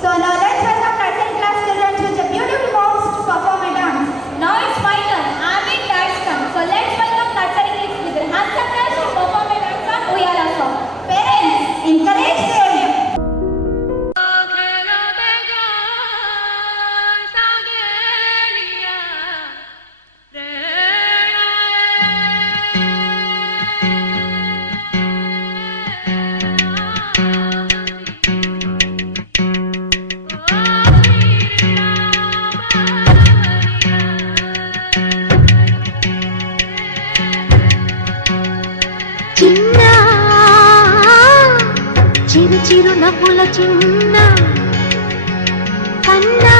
So now let's welcome nursery class children with the beautiful moms to perform a dance. Now it's my turn. I'm in dance turn. So let's welcome nursery kids with their hands up to perform a dance on Uyala song. Parents, encourage them. చిన్న చిరు చిరు నవ్వుల చిన్న కన్నా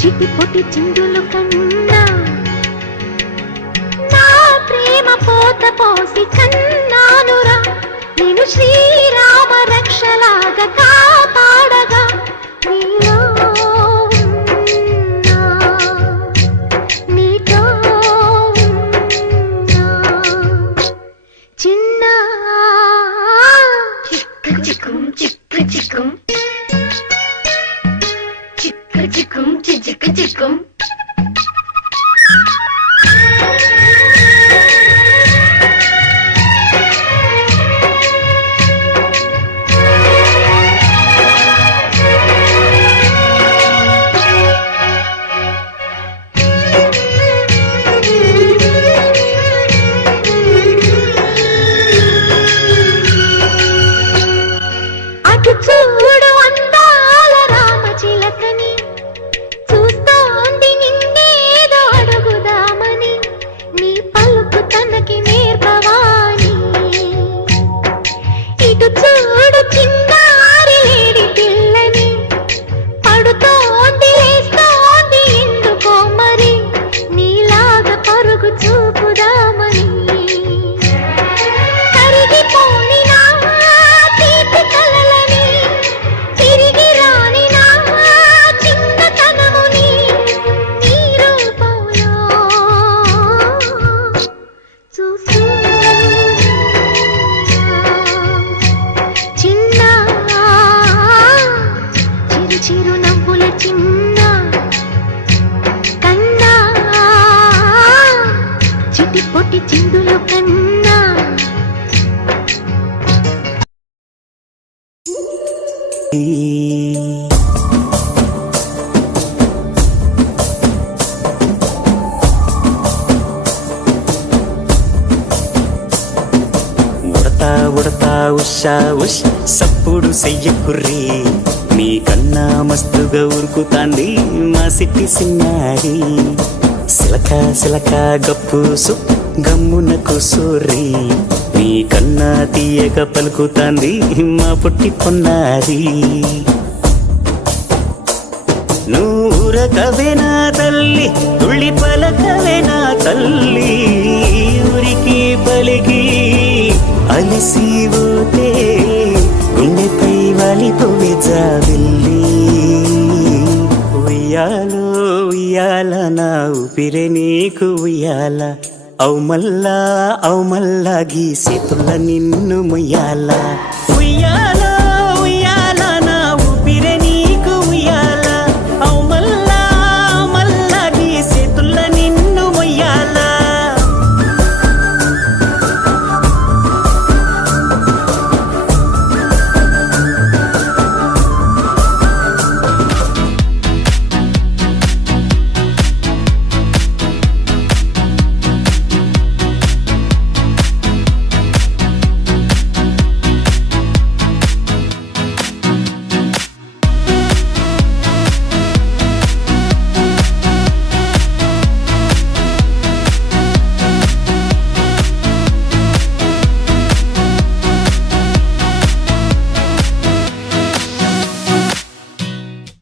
చిటి పొటి చిందులు కన్నా నా ప్రేమ పోత పోసి కన్నానురా నేను శ్రీరామ రక్షలాగా కాపాడగా నీలో చూడు అందాల రామచిలకని చూస్తోంది నిన్నేదో అడుగుదామని నీ పలుకు తనకి నేర్పవాని ఇటు చూడు చిన్నారి లేడి పిల్లని పడుతోంది లేస్తోంది ఎందుకో మరి నీలాగా పరుగు చూపుదామని కరిగిపోని నా తీపి కలలని తిరిగి రాని నా చిన్నతనముని నీ రూపంలో చూస్తూ చిన్న చిరు చిరు నవ్వుల చిన్న కన్నా చిటి పొట్టి చిందులు కన్నా ఉడతా ఉడతా ఉషా ఉష్ సప్పుడు చెయ్యకుర్రీ మీ కన్నా మస్తుగా ఉరుకుతాంది మా సిట్టి సిన్నారి సిలక సిలక గప్పు సు గమ్మున కూసోర్రీ మీ కన్నా తీయక పలుకుతాంది మా పుట్టి పొన్నారి నూరకవేనా తల్లి తుళ్ళి పలకవేనా తల్లి ఊరికి పలికి అలిసిపోతే గుండెపై వాలిపోవే జాబిల్లి ఉయ్యాలో ఉయ్యాల నా ఊపిరే నీకు ఉయ్యాల అవు మల్లా గీ చేతుల నిన్ను ముయ్యాల ఉయ్యాల